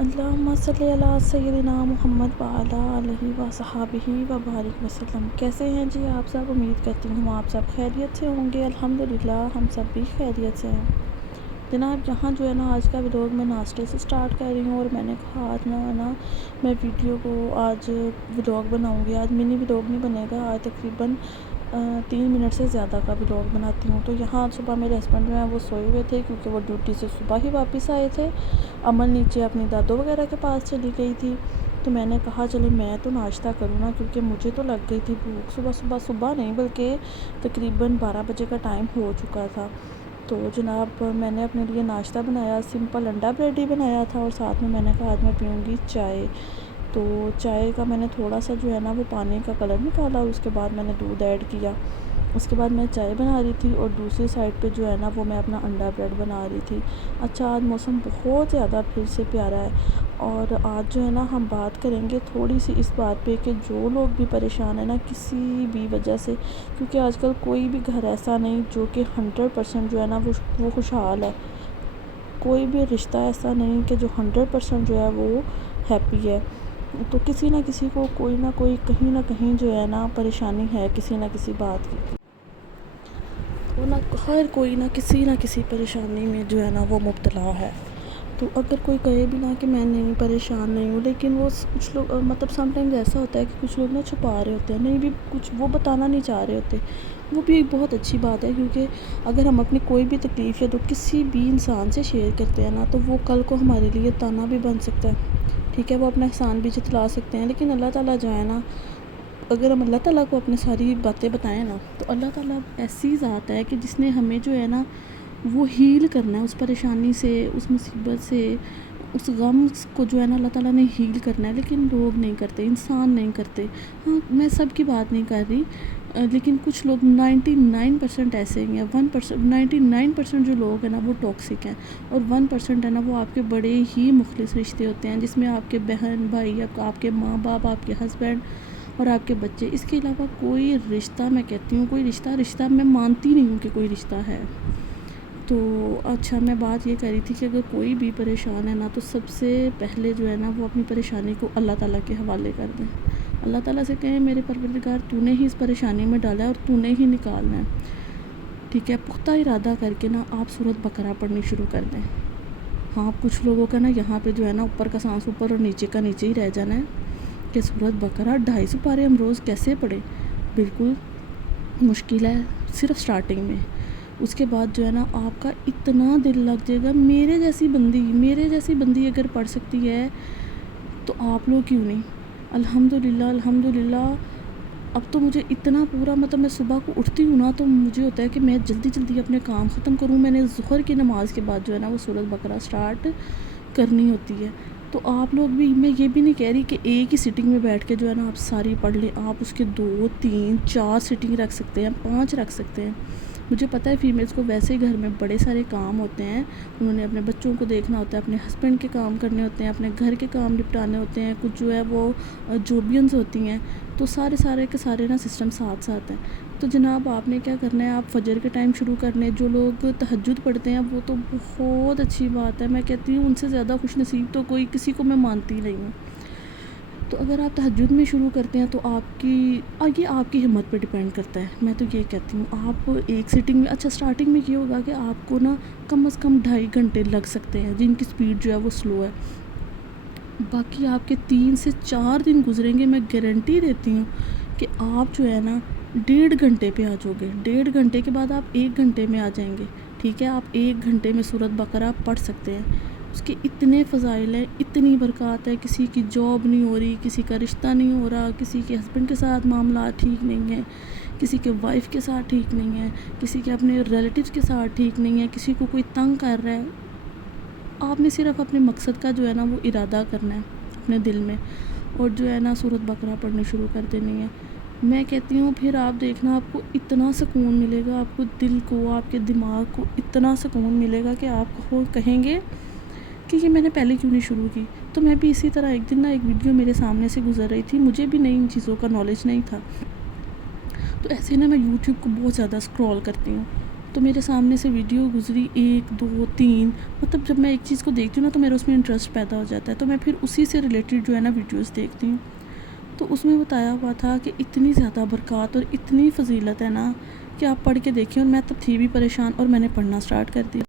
اللہم صلی علی سیدنا محمد وعلی آلہ وصحبہ وبارک وسلم۔ کیسے ہیں جی آپ سب؟ امید کرتی ہوں آپ سب خیریت سے ہوں گے۔ الحمدللہ ہم سب بھی خیریت سے ہیں جناب۔ یہاں جو ہے نا آج کا ولاگ میں ناشتے سے سٹارٹ کر رہی ہوں، اور میں نے کہا آج نا میں ویڈیو کو آج ولاگ بناؤں گی۔ آج منی ولاگ نہیں بنے گا، آج تقریباً 3 منٹ سے زیادہ کا ولاگ بناتی ہوں۔ تو یہاں صبح میرے ہسبینڈ جو ہیں وہ سوئے ہوئے تھے، کیونکہ وہ ڈیوٹی سے صبح ہی واپس آئے تھے۔ امن نیچے اپنی دادو وغیرہ کے پاس چلی گئی تھی، تو میں نے کہا چلو میں تو ناشتہ کروں نا، کیونکہ مجھے تو لگ گئی تھی بھوک۔ صبح نہیں بلکہ تقریباً 12 بجے کا ٹائم ہو چکا تھا۔ تو جناب میں نے اپنے لیے ناشتہ بنایا، سمپل انڈا بریڈ ہی بنایا تھا، اور ساتھ میں نے کہا آج میں پیوں گی چائے۔ تو چائے کا میں نے تھوڑا سا جو ہے نا وہ پانی کا کلر نکالا، اور اس کے بعد میں نے دودھ ایڈ کیا۔ اس کے بعد میں چائے بنا رہی تھی، اور دوسری سائڈ پہ جو ہے نا وہ میں اپنا انڈا بریڈ بنا رہی تھی۔ اچھا، آج موسم بہت زیادہ پھر سے پیارا ہے، اور آج جو ہے نا ہم بات کریں گے تھوڑی سی اس بات پہ کہ جو لوگ بھی پریشان ہیں نا کسی بھی وجہ سے، کیونکہ آج کل کوئی بھی گھر ایسا نہیں جو کہ 100% جو ہے نا وہ خوشحال ہے۔ کوئی بھی رشتہ ایسا نہیں کہ جو 100% جو ہے وہ ہیپی ہے۔ تو کسی نہ کسی کو کوئی نہ کوئی کہیں نہ کہیں جو ہے نا پریشانی ہے کسی نہ کسی بات کی، تو ہر کوئی نہ کسی پریشانی میں جو ہے نا وہ مبتلا ہے۔ تو اگر کوئی کہے بھی نا کہ میں نہیں پریشان نہیں ہوں، لیکن وہ کچھ لوگ مطلب سم ٹائمز ایسا ہوتا ہے کہ کچھ لوگ نا چھپا رہے ہوتے ہیں، نہیں بھی کچھ وہ بتانا نہیں چاہ رہے ہوتے۔ وہ بھی ایک بہت اچھی بات ہے، کیونکہ اگر ہم اپنی کوئی بھی تکلیف یا تو کسی بھی انسان سے شیئر کرتے ہیں نا، تو وہ کل کو ہمارے لیے تانا بھی بن سکتا ہے، ٹھیک ہے، وہ اپنا احسان بھی جتلا سکتے ہیں۔ لیکن اللہ تعالیٰ جو ہے نا، اگر ہم اللہ تعالیٰ کو اپنی ساری باتیں بتائیں نا، تو اللہ تعالیٰ ایسی ذات ہے کہ جس نے ہمیں جو ہے نا وہ ہیل کرنا ہے، اس پریشانی سے، اس مصیبت سے، اس غم کو جو ہے نا اللہ تعالیٰ نے ہیل کرنا ہے۔ لیکن لوگ نہیں کرتے، انسان نہیں کرتے۔ ہاں، میں سب کی بات نہیں کر رہی، لیکن کچھ لوگ 99% ایسے ہی ہیں۔ 99% جو لوگ ہیں نا وہ ٹاکسک ہیں، اور 1% ہے نا وہ آپ کے بڑے ہی مخلص رشتے ہوتے ہیں، جس میں آپ کے بہن بھائی، آپ کے ماں باپ، آپ کے ہسبینڈ اور آپ کے بچے۔ اس کے علاوہ کوئی رشتہ، میں کہتی ہوں کوئی رشتہ میں مانتی نہیں ہوں کہ کوئی رشتہ ہے۔ تو اچھا، میں بات یہ کر رہی تھی کہ اگر کوئی بھی پریشان ہے نا، تو سب سے پہلے جو ہے نا وہ اپنی پریشانی کو اللہ تعالیٰ کے حوالے کر دیں۔ اللہ تعالیٰ سے کہیں میرے پروردگار تو نے ہی اس پریشانی میں ڈالا ہے، اور تو نے ہی نکالنا ہے، ٹھیک ہے۔ پختہ ارادہ کر کے نا آپ سورۃ بقرہ پڑھنی شروع کر دیں۔ ہاں، کچھ لوگوں کا نا یہاں پہ جو ہے نا اوپر کا سانس اوپر اور نیچے کا نیچے ہی رہ جانا ہے کہ سورۃ بقرہ 250 پارے ہم روز کیسے پڑھیں۔ بالکل مشکل ہے صرف سٹارٹنگ میں، اس کے بعد جو ہے نا آپ کا اتنا دل لگ جائے گا۔ میرے جیسی بندی اگر پڑھ سکتی ہے تو آپ لوگ کیوں نہیں؟ الحمدللہ اب تو مجھے اتنا پورا مطلب میں صبح کو اٹھتی ہوں نا، تو مجھے ہوتا ہے کہ میں جلدی اپنے کام ختم کروں۔ میں نے ظہر کی نماز کے بعد جو ہے نا وہ سورۃ بقرہ سٹارٹ کرنی ہوتی ہے۔ تو آپ لوگ بھی، میں یہ بھی نہیں کہہ رہی کہ ایک ہی سٹنگ میں بیٹھ کے جو ہے نا آپ ساری پڑھ لیں۔ آپ اس کے 2 3 4 سٹنگ رکھ سکتے ہیں، 5 رکھ سکتے ہیں۔ مجھے پتہ ہے فیمیلز کو ویسے ہی گھر میں بڑے سارے کام ہوتے ہیں، انہوں نے اپنے بچوں کو دیکھنا ہوتا ہے، اپنے ہسبینڈ کے کام کرنے ہوتے ہیں، اپنے گھر کے کام نپٹانے ہوتے ہیں، کچھ جو ہے وہ جوبینز ہوتی ہیں، تو سارے کے سارے نا سسٹم ساتھ ہیں۔ تو جناب آپ نے کیا کرنا ہے، آپ فجر کے ٹائم شروع کرنے۔ جو لوگ تہجد پڑھتے ہیں وہ تو بہت اچھی بات ہے، میں کہتی ہوں ان سے زیادہ خوش نصیب تو کوئی کسی کو میں مانتی نہیں ہوں۔ تو اگر آپ تہجد میں شروع کرتے ہیں تو یہ آپ کی ہمت پہ ڈیپینڈ کرتا ہے۔ میں تو یہ کہتی ہوں آپ ایک سٹنگ میں، اچھا سٹارٹنگ میں یہ ہوگا کہ آپ کو نا کم از کم 2.5 گھنٹے لگ سکتے ہیں، جن کی سپیڈ جو ہے وہ سلو ہے۔ باقی آپ کے 3 سے 4 دن گزریں گے، میں گارنٹی دیتی ہوں کہ آپ جو ہے نا 1.5 گھنٹے پہ آ جاؤ گے۔ 1.5 گھنٹے کے بعد آپ 1 گھنٹے میں آ جائیں گے، ٹھیک ہے۔ آپ 1 گھنٹے میں سورۃ بقرہ پڑھ سکتے ہیں۔ اس کے اتنے فضائل ہیں، اتنی برکات ہے۔ کسی کی جاب نہیں ہو رہی، کسی کا رشتہ نہیں ہو رہا، کسی کے ہسبینڈ کے ساتھ معاملات ٹھیک نہیں ہیں، کسی کے وائف کے ساتھ ٹھیک نہیں ہے، کسی کے اپنے ریلیٹیوز کے ساتھ ٹھیک نہیں ہے، کسی کو کوئی تنگ کر رہا ہے۔ آپ نے صرف اپنے مقصد کا جو ہے نا وہ ارادہ کرنا ہے اپنے دل میں، اور جو ہے نا سورۃ بقرہ پڑھنی شروع کر دینی ہے۔ میں کہتی ہوں پھر آپ دیکھنا آپ کو اتنا سکون ملے گا، آپ کو دل کو، آپ کے دماغ کو اتنا سکون ملے گا کہ آپ کہیں گے کہ یہ میں نے پہلے کیوں نہیں شروع کی۔ تو میں بھی اسی طرح ایک دن نا ایک ویڈیو میرے سامنے سے گزر رہی تھی، مجھے بھی نئی ان چیزوں کا نالج نہیں تھا، تو ایسے نا میں یوٹیوب کو بہت زیادہ اسکرول کرتی ہوں، تو میرے سامنے سے ویڈیو گزری 1 2 3، مطلب جب میں ایک چیز کو دیکھتی ہوں نا تو میرا اس میں انٹرسٹ پیدا ہو جاتا ہے، تو میں پھر اسی سے ریلیٹڈ جو ہے نا ویڈیوز دیکھتی ہوں۔ تو اس میں بتایا ہوا تھا کہ اتنی زیادہ برکات اور اتنی فضیلت ہے نا کہ آپ پڑھ کے دیکھیں، اور میں تب تھی بھی پریشان اور میں نے پڑھنا سٹارٹ کر دیا۔